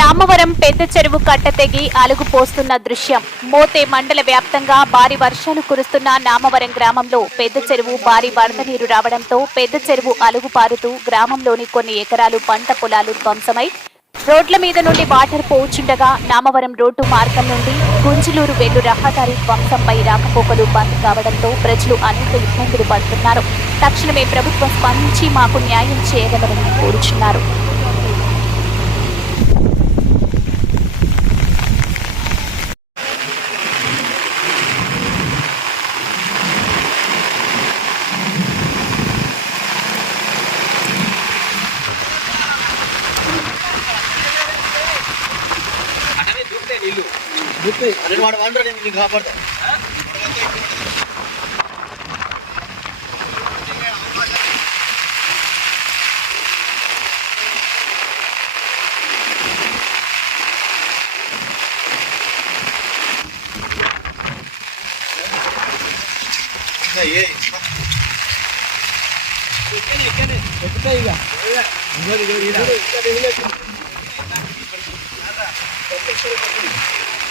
నామవరం పెద్ద చెరువు కట్ట తెగి అలుగు పోస్తున్న దృశ్యం. మోతే మండల వ్యాప్తంగా భారీ వర్షాలు కురుస్తున్న నామవరం గ్రామంలో పెద్ద చెరువు భారీ వరద నీరు రావడంతో పెద్ద చెరువు అలుగు పారుతూ గ్రామంలోని కొన్ని ఎకరాలు పంట పొలాలు ధ్వంసమై రోడ్ల మీద నుండి వాటర్ పోచుండగా నామవరం రోడ్డు మార్గం నుండి గుంజులూరు వెళ్ళు రహదారి ధ్వంసంపై రాకపోకలు బంద్ కావడంతో ప్రజలు అనేక ఇబ్బందులు పడుతున్నారు. తక్షణమే ప్రభుత్వం స్పందించి మాకు న్యాయం చేయగలరని కోరుచున్నారు. అరే వాడు వండరా నేను నీకు కాపాడుతా ఏ ఎక్కుతాయి ఇక